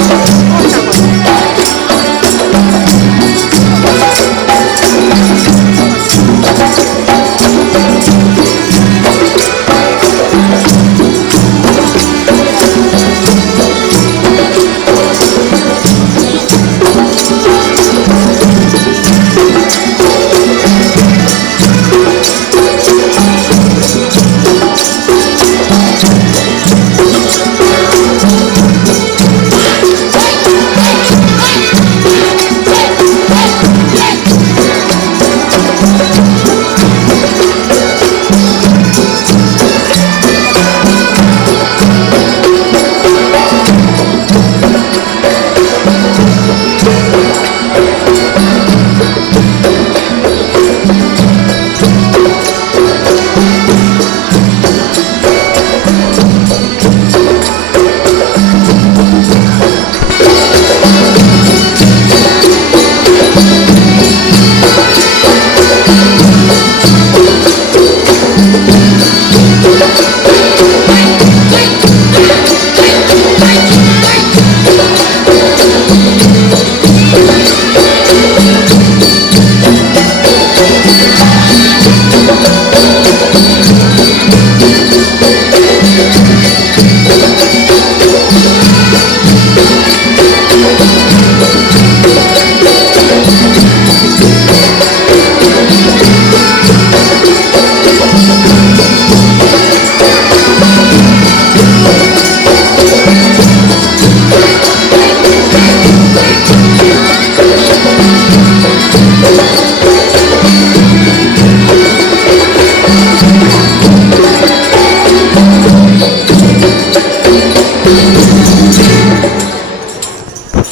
Música